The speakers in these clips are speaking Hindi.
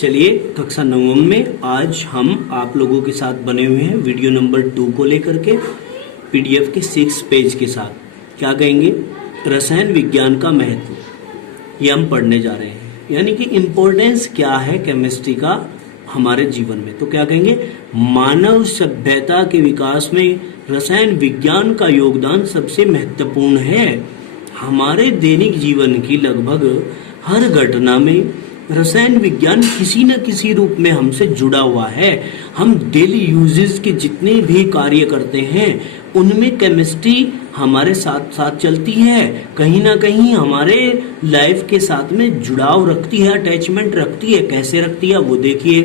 चलिए कक्षा नवम में आज हम आप लोगों के साथ बने हुए हैं वीडियो नंबर 2 को लेकर के पीडीएफ के 6 पेज के साथ। क्या कहेंगे? रसायन विज्ञान का महत्व, ये हम पढ़ने जा रहे हैं। यानी कि इम्पोर्टेंस क्या है केमिस्ट्री का हमारे जीवन में। तो क्या कहेंगे? मानव सभ्यता के विकास में रसायन विज्ञान का योगदान सबसे महत्वपूर्ण है। हमारे दैनिक जीवन की लगभग हर घटना में रसायन विज्ञान किसी न किसी रूप में हमसे जुड़ा हुआ है। हम डेली यूजेस के जितने भी कार्य करते हैं उनमें केमिस्ट्री हमारे साथ साथ चलती है, कहीं ना कहीं हमारे लाइफ के साथ में जुड़ाव रखती है, अटैचमेंट रखती है। कैसे रखती है वो देखिए।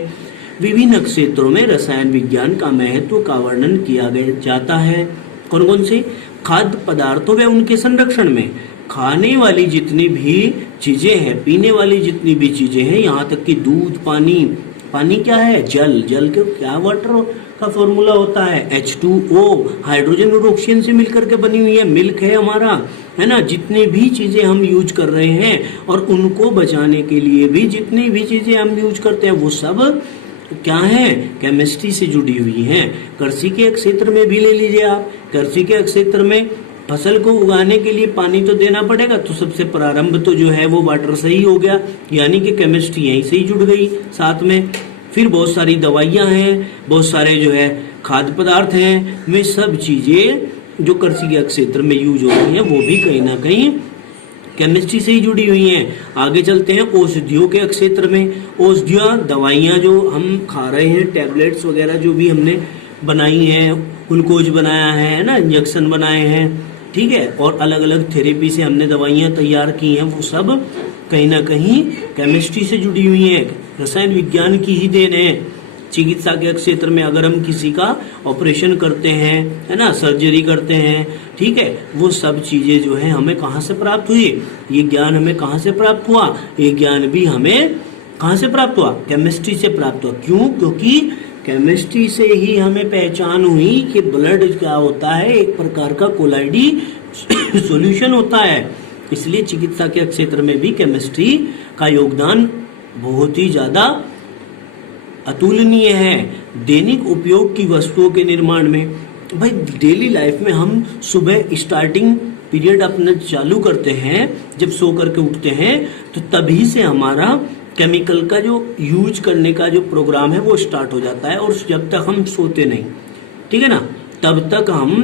विभिन्न क्षेत्रों में रसायन विज्ञान का महत्व का वर्णन किया जाता है। कौन कौन से? खाद्य पदार्थों व उनके संरक्षण में। खाने वाली जितनी भी चीजें हैं, पीने वाली जितनी भी चीजें हैं, यहाँ तक कि दूध, पानी क्या है? जल के क्या वाटर का फॉर्मूला होता है? H2O, हाइड्रोजन और ऑक्सीजन से मिलकर के बनी हुई है। मिल्क है हमारा, है ना। जितने भी चीजें हम यूज कर रहे हैं और उनको बचाने के लिए भी जितनी भी चीजें हम यूज करते हैं वो सब क्या है? केमिस्ट्री से जुड़ी हुई हैं। कृषि के क्षेत्र में भी ले लीजिए आप। कृषि के क्षेत्र में फसल को उगाने के लिए पानी तो देना पड़ेगा, तो सबसे प्रारंभ तो जो है वो वाटर से ही हो गया, यानी कि केमिस्ट्री यहीं से ही जुड़ गई साथ में। फिर बहुत सारी दवाइयां हैं, बहुत सारे जो है खाद्य पदार्थ हैं, वे सब चीजें जो कृषि के क्षेत्र में यूज होती हैं वो भी कहीं ना कहीं केमिस्ट्री से ही जुड़ी हुई हैं। आगे चलते हैं औषधियों के क्षेत्र में। औषधियाँ, दवाइयाँ जो हम खा रहे हैं, टैबलेट्स वगैरह जो भी हमने बनाई हैं, ग्लूकोज बनाया है ना, इंजेक्शन बनाए हैं, ठीक है, और अलग अलग थेरेपी से हमने दवाइयाँ तैयार की हैं, वो सब कहीं ना कहीं केमिस्ट्री से जुड़ी हुई हैं, रसायन विज्ञान की ही देन है। चिकित्सा के क्षेत्र में अगर हम किसी का ऑपरेशन करते हैं, है ना, सर्जरी करते हैं, ठीक है, वो सब चीजें जो है हमें कहाँ से प्राप्त हुई? ये ज्ञान हमें कहाँ से प्राप्त हुआ? ये ज्ञान भी हमें कहाँ से प्राप्त हुआ? केमिस्ट्री से प्राप्त हुआ। क्यों? क्योंकि केमिस्ट्री से ही हमें पहचान हुई कि ब्लड क्या होता है, एक प्रकार का कोलाइडी सॉल्यूशन होता है। इसलिए चिकित्सा के क्षेत्र में भी केमिस्ट्री का योगदान बहुत ही ज्यादा अतुलनीय है। दैनिक उपयोग की वस्तुओं के निर्माण में, भाई डेली लाइफ में हम सुबह स्टार्टिंग पीरियड अपना चालू करते हैं, जब सो करके उठते हैं तो तभी से हमारा केमिकल का जो यूज करने का जो प्रोग्राम है वो स्टार्ट हो जाता है, और जब तक हम सोते नहीं, ठीक है ना, तब तक हम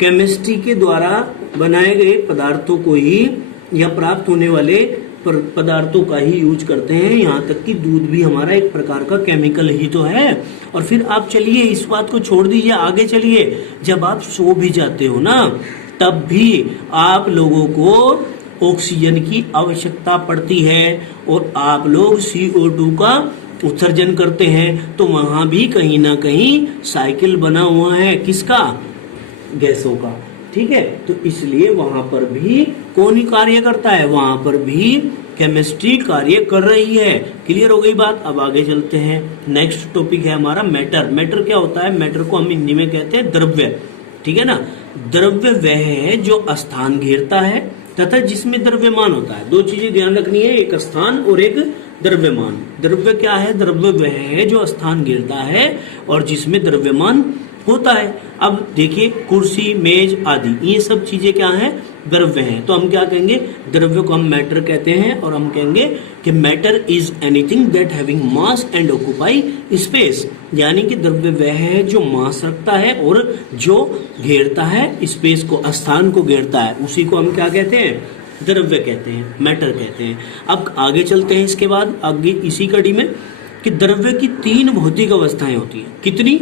केमिस्ट्री के द्वारा बनाए गए पदार्थों को ही या प्राप्त होने वाले पदार्थों का ही यूज करते हैं। यहाँ तक कि दूध भी हमारा एक प्रकार का केमिकल ही तो है। और फिर आप चलिए इस बात को छोड़ दीजिए, आगे चलिए। जब आप सो भी जाते हो ना, तब भी आप लोगों को ऑक्सीजन की आवश्यकता पड़ती है और आप लोग CO2 का उत्सर्जन करते हैं, तो वहां भी कहीं ना कहीं साइकिल बना हुआ है। किसका? गैसों का, ठीक है। तो इसलिए वहां पर भी कौन ही कार्य करता है? वहां पर भी केमिस्ट्री कार्य कर रही है। क्लियर हो गई बात? अब आगे चलते हैं। नेक्स्ट टॉपिक है हमारा मैटर। मैटर क्या होता है? मैटर को हम हिंदी में कहते हैं द्रव्य, ठीक है ना। द्रव्य वह है जो स्थान घेरता है तथा जिसमें द्रव्यमान होता है। दो चीजें ध्यान रखनी है, एक स्थान और एक द्रव्यमान। द्रव्य क्या है? द्रव्य वह है जो स्थान घेरता है और जिसमें द्रव्यमान होता है। अब देखिए कुर्सी, मेज आदि, ये सब चीजें क्या हैं? द्रव्य हैं। तो हम क्या कहेंगे? द्रव्य को हम मैटर कहते हैं, और हम कहेंगे कि matter is anything that having mass and occupy space. यानी कि द्रव्य वह है जो मास रखता है और जो घेरता है स्पेस को, स्थान को घेरता है, उसी को हम क्या कहते हैं? द्रव्य कहते हैं, मैटर कहते हैं। अब आगे चलते हैं इसके बाद आगे इसी कड़ी में कि द्रव्य की 3 भौतिक अवस्थाएं होती है। कितनी?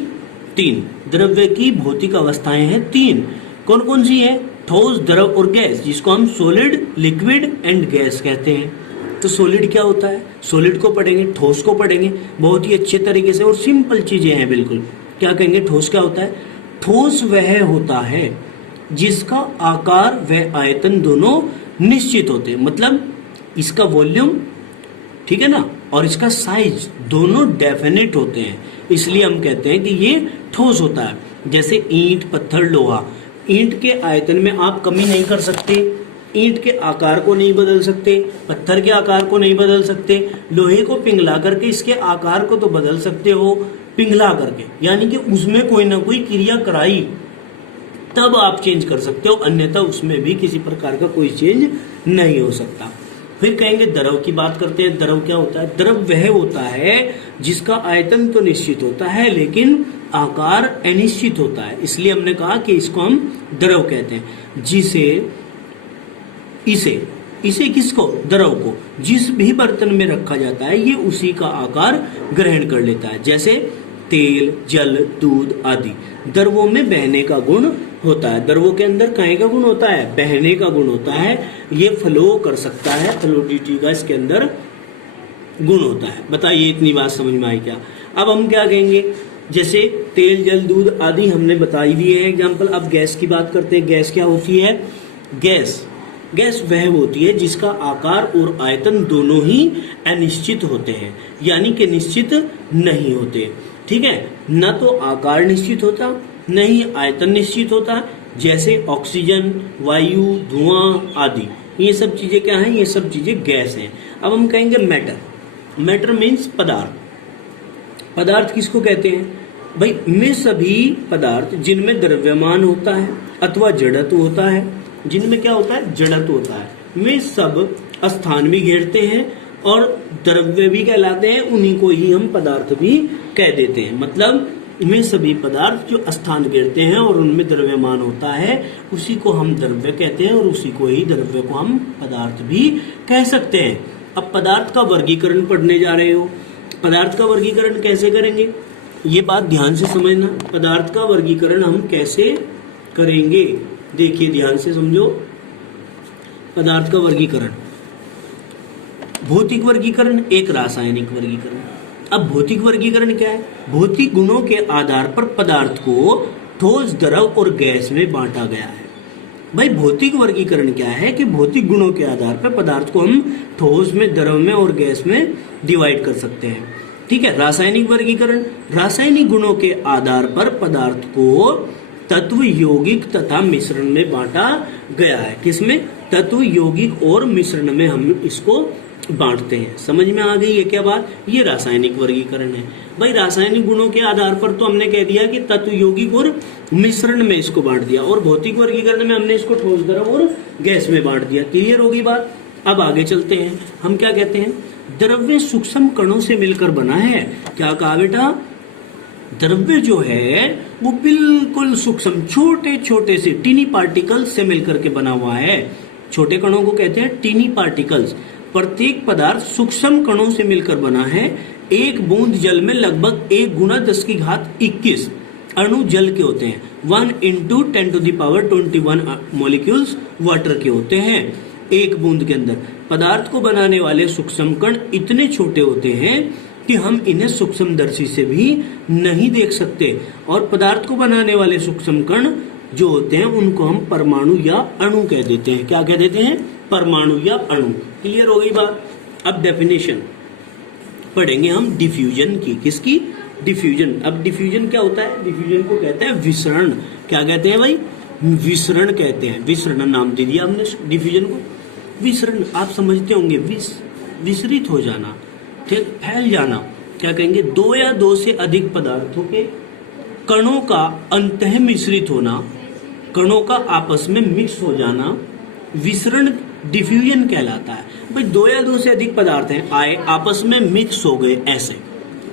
3 द्रव्य की भौतिक अवस्थाएं हैं 3। कौन कौन सी है? ठोस, द्रव और गैस, जिसको हम सॉलिड, लिक्विड एंड गैस कहते हैं। तो सॉलिड क्या होता है? सॉलिड को पढ़ेंगे, ठोस को पढ़ेंगे बहुत ही अच्छे तरीके से, और सिंपल चीजें हैं बिल्कुल। क्या कहेंगे? ठोस क्या होता है? ठोस वह होता है जिसका आकार व आयतन दोनों निश्चित होते हैं। मतलब इसका वॉल्यूम, ठीक है ना, और इसका साइज दोनों डेफिनेट होते हैं, इसलिए हम कहते हैं कि ये ठोस होता है। जैसे ईंट, पत्थर, लोहा। ईंट के आयतन में आप कमी नहीं कर सकते, ईंट के आकार को नहीं बदल सकते, पत्थर के आकार को नहीं बदल सकते, लोहे को पिघला करके इसके आकार को तो बदल सकते हो पिघला करके, यानी कि उसमें कोई ना कोई क्रिया कराई तब आप चेंज कर सकते हो, अन्यथा उसमें भी किसी प्रकार का कोई चेंज नहीं हो सकता। फिर कहेंगे द्रव की बात करते हैं। द्रव क्या होता है? द्रव वह होता है जिसका आयतन तो निश्चित होता है लेकिन आकार अनिश्चित होता है, इसलिए हमने कहा कि इसको हम द्रव कहते हैं। जिसे इसे किसको? द्रव को जिस भी बर्तन में रखा जाता है ये उसी का आकार ग्रहण कर लेता है, जैसे तेल, जल, दूध आदि। द्रवों में बहने का गुण होता है। द्रवों के अंदर काहे का गुण होता है? बहने का गुण होता है। ये फ्लो कर सकता है, फ्लोडिटी का इसके अंदर गुण होता है। बताइए इतनी बात समझ में आई क्या? अब हम क्या कहेंगे? जैसे तेल, जल, दूध आदि हमने बता ही दिए हैं एग्जाम्पल। अब गैस की बात करते हैं। गैस क्या होती है? गैस वह होती है जिसका आकार और आयतन दोनों ही अनिश्चित होते हैं, यानी कि निश्चित नहीं होते। ठीक है, न तो आकार निश्चित होता न ही आयतन निश्चित होता, जैसे ऑक्सीजन, वायु, धुआं आदि। ये सब चीजें क्या हैं? ये सब चीजें गैस हैं। अब हम कहेंगे मैटर मीन्स पदार्थ। पदार्थ किसको कहते हैं भाई? में सभी पदार्थ जिनमें द्रव्यमान होता है अथवा जड़त्व होता है। जिनमें क्या होता है? जड़त्व होता है। में सब स्थान भी घेरते हैं और द्रव्य भी कहलाते हैं, उन्हीं को ही हम पदार्थ भी कह देते हैं। मतलब में सभी पदार्थ जो स्थान घेरते हैं और उनमें द्रव्यमान होता है उसी को हम द्रव्य कहते हैं और उसी को ही द्रव्य को हम पदार्थ भी कह सकते हैं। अब पदार्थ का वर्गीकरण पढ़ने जा रहे हो। पदार्थ का वर्गीकरण कैसे करेंगे? ये बात ध्यान से समझना। पदार्थ का वर्गीकरण हम कैसे करेंगे? देखिए ध्यान से समझो। पदार्थ का वर्गीकरण, भौतिक वर्गीकरण, एक रासायनिक वर्गीकरण। अब भौतिक वर्गीकरण क्या है? भौतिक गुणों के आधार पर पदार्थ को ठोस, द्रव और गैस में बांटा गया है। भाई भौतिक वर्गीकरण क्या है कि भौतिक गुणों के आधार पर पदार्थ को हम ठोस में, द्रव में और गैस में डिवाइड कर सकते हैं। ठीक है। रासायनिक वर्गीकरण, रासायनिक गुणों के आधार पर पदार्थ को तत्व, यौगिक तथा मिश्रण में बांटा गया है। किसमें? तत्व, यौगिक और मिश्रण में हम इसको बांटते हैं। समझ में आ गई है क्या बात? ये रासायनिक वर्गीकरण है। भाई रासायनिक गुणों के आधार पर तो हमने कह दिया कि तत्व, यौगिक और मिश्रण में इसको बांट दिया, और भौतिक वर्गीकरण में हमने इसको ठोस, द्रव और गैस में बांट दिया। क्लियर होगी बात? अब आगे चलते हैं। हम क्या कहते हैं? द्रव्य सूक्ष्म कणों से मिलकर बना है। क्या कहा बेटा? द्रव्य जो है वो बिल्कुल सूक्ष्म, छोटे छोटे से टीनी पार्टिकल्स से मिलकर के बना हुआ है। छोटे कणों को कहते हैं टीनी पार्टिकल्स। प्रत्येक पदार्थ सूक्ष्म कणों से मिलकर बना है। एक बूंद जल में लगभग 1 गुना 10⁻21 अणु जल के होते हैं। 1 × 10⁻21 मॉलिक्यूल्स वाटर के होते हैं एक बूंद के अंदर। पदार्थ को बनाने वाले सूक्ष्म कण इतने छोटे होते हैं कि हम इन्हें सूक्ष्मदर्शी से भी नहीं देख सकते, और पदार्थ को बनाने वाले सूक्ष्म कण जो होते हैं उनको हम परमाणु या अणु कह देते हैं। क्या कह देते हैं? परमाणु या अणु। क्लियर हो गई बात? अब डेफिनेशन पढ़ेंगे हम डिफ्यूजन की। किसकी? डिफ्यूजन। अब डिफ्यूजन क्या होता है? डिफ्यूजन को कहते हैं विसरण। क्या कहते हैं भाई? विसरण कहते हैं। विसरण नाम दे दिया हमने डिफ्यूजन को। विसरण आप समझते होंगे, विसरित हो जाना, ठीक, फैल जाना। क्या कहेंगे? 2 या 2 से अधिक पदार्थों के कणों का अंतः मिश्रित होना, कणों का आपस में मिक्स हो जाना विसरण डिफ्यूजन कहलाता है। भाई 2 या 2 से अधिक पदार्थ हैं, आए आपस में मिक्स हो गए, ऐसे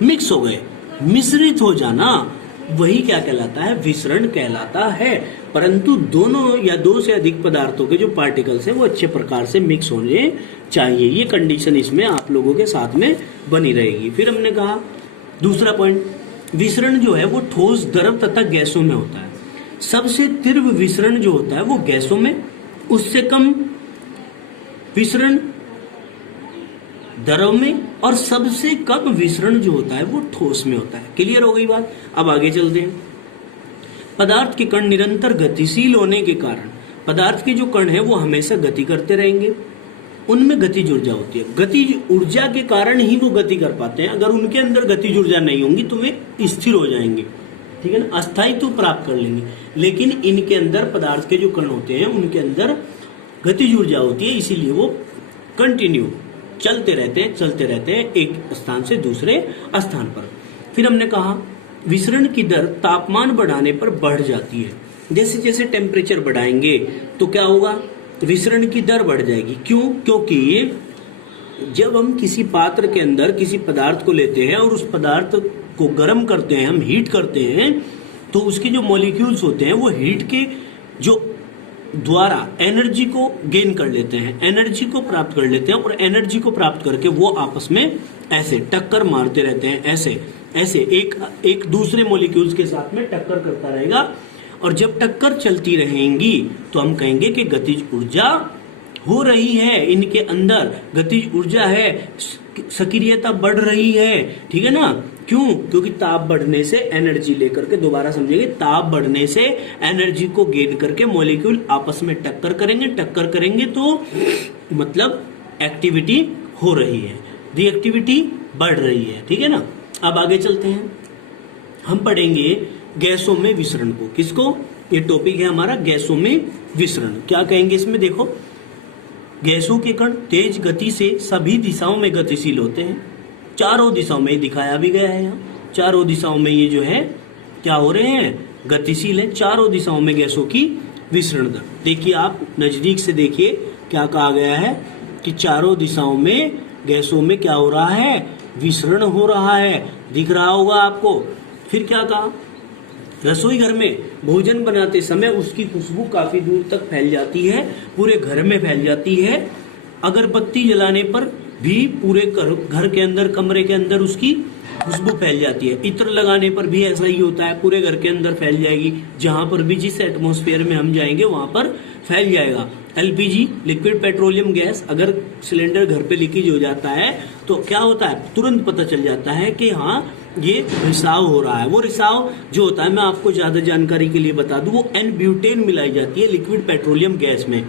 मिक्स हो गए, मिश्रित हो जाना, वही क्या कहलाता है? विसरण कहलाता है। परंतु दोनों या 2 से अधिक पदार्थों के जो पार्टिकल्स हैं वो अच्छे प्रकार से मिक्स होने चाहिए। ये कंडीशन इसमें आप लोगों के साथ में बनी रहेगी। फिर हमने कहा दूसरा पॉइंट, विसरण जो है वो ठोस, द्रव तथा गैसों में होता है। सबसे तीव्र विसरण जो होता है वो गैसों में, उससे कम विसरण द्रव में, और सबसे कम विसरण जो होता है वो ठोस में होता है। क्लियर हो गई बात? अब आगे चलते हैं। पदार्थ के कण निरंतर गतिशील होने के कारण पदार्थ के जो कण है वो हमेशा गति करते रहेंगे। उनमें गतिज ऊर्जा होती है। गतिज ऊर्जा के कारण ही वो गति कर पाते हैं। अगर उनके अंदर गतिज ऊर्जा नहीं होंगी तो वे स्थिर हो जाएंगे, ठीक है ना, अस्थायित्व प्राप्त कर लेंगे। लेकिन इनके अंदर पदार्थ के जो कण होते हैं उनके अंदर गतिज ऊर्जा होती है, इसीलिए वो कंटिन्यू चलते रहते हैं एक स्थान से दूसरे स्थान पर। फिर हमने कहा विसरण की दर तापमान बढ़ाने पर बढ़ जाती है। जैसे जैसे टेम्परेचर बढ़ाएंगे तो क्या होगा, विसरण की दर बढ़ जाएगी। क्यों? क्योंकि जब हम किसी पात्र के अंदर किसी पदार्थ को लेते हैं और उस पदार्थ को गर्म करते हैं, हम हीट करते हैं, तो उसके जो मॉलिक्यूल्स होते हैं वो हीट के जो द्वारा एनर्जी को गेन कर लेते हैं, एनर्जी को प्राप्त कर लेते हैं, और एनर्जी को प्राप्त करके वो आपस में ऐसे टक्कर मारते रहते हैं, ऐसे ऐसे एक दूसरे मॉलिक्यूल्स के साथ में टक्कर करता रहेगा। और जब टक्कर चलती रहेंगी तो हम कहेंगे कि गतिज ऊर्जा हो रही है, इनके अंदर गतिज ऊर्जा है, सक्रियता बढ़ रही है। ठीक है ना? क्यों? क्योंकि ताप बढ़ने से एनर्जी लेकर के, दोबारा समझेंगे, ताप बढ़ने से एनर्जी को गेन करके मॉलिक्यूल आपस में टक्कर करेंगे तो मतलब एक्टिविटी हो रही है, रिएक्टिविटी बढ़ रही है। ठीक है ना? अब आगे चलते हैं, हम पढ़ेंगे गैसों में विसरण को। किसको? ये टॉपिक है हमारा गैसों में विसरण। क्या कहेंगे इसमें? देखो, गैसों के कण तेज गति से सभी दिशाओं में गतिशील होते हैं। चारों दिशाओं में दिखाया भी गया है यहाँ, चारों दिशाओं में ये जो है क्या हो रहे हैं, गतिशील है। चारों दिशाओं में गैसों की विसरण दर देखिए, आप नजदीक से देखिए, क्या कहा गया है कि चारों दिशाओं में गैसों में क्या हो रहा है, विसरण हो रहा है। दिख रहा होगा आपको। फिर क्या कहा, रसोई घर में भोजन बनाते समय उसकी खुशबू काफी दूर तक फैल जाती है, पूरे घर में फैल जाती है। अगरबत्ती जलाने पर भी पूरे घर के अंदर, कमरे के अंदर उसकी खुशबू फैल जाती है। इत्र लगाने पर भी ऐसा ही होता है, पूरे घर के अंदर फैल जाएगी। जहां पर भी जिस एटमॉस्फेयर में हम जाएंगे वहां पर फैल जाएगा। एलपीजी, लिक्विड पेट्रोलियम गैस, अगर सिलेंडर घर पे लीकेज हो जाता है तो क्या होता है, तुरंत पता चल जाता है कि हाँ ये रिसाव हो रहा है। वो रिसाव जो होता है, मैं आपको ज्यादा जानकारी के लिए बता दूं, वो एन-ब्यूटेन मिलाई जाती है लिक्विड पेट्रोलियम गैस में।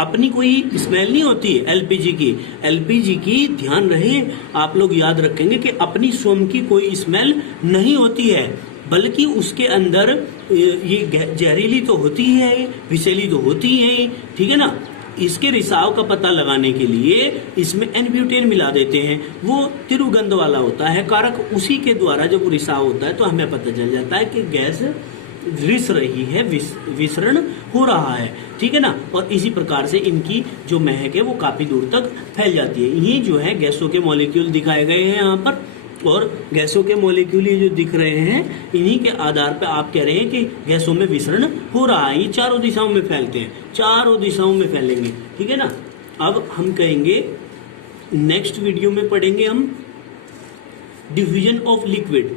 अपनी कोई स्मेल नहीं होती एलपीजी की। एलपीजी की ध्यान रहे, आप लोग याद रखेंगे कि अपनी स्वयं की कोई स्मेल नहीं होती है, बल्कि उसके अंदर ये जहरीली तो होती है, विषैली तो होती है। ठीक है ना? इसके रिसाव का पता लगाने के लिए इसमें एन-ब्यूटेन मिला देते हैं। वो तिरुगंध वाला होता है कारक, उसी के द्वारा जब रिसाव होता है तो हमें पता चल जाता है कि गैस रिस रही है, विसरण हो रहा है। ठीक है ना? और इसी प्रकार से इनकी जो महक है वो काफी दूर तक फैल जाती है। ये जो है गैसों के मॉलिक्यूल दिखाए गए हैं यहाँ पर, और गैसों के मॉलिक्यूल ये जो दिख रहे हैं, इन्हीं के आधार पर आप कह रहे हैं कि गैसों में विसरण हो रहा है। ये चारों दिशाओं में फैलते हैं, चारों दिशाओं में फैलेंगे। ठीक है ना? अब हम कहेंगे, नेक्स्ट वीडियो में पढ़ेंगे हम डिफ्यूजन ऑफ लिक्विड।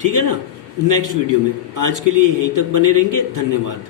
ठीक है ना? नेक्स्ट वीडियो में। आज के लिए यहीं तक बने रहेंगे। धन्यवाद।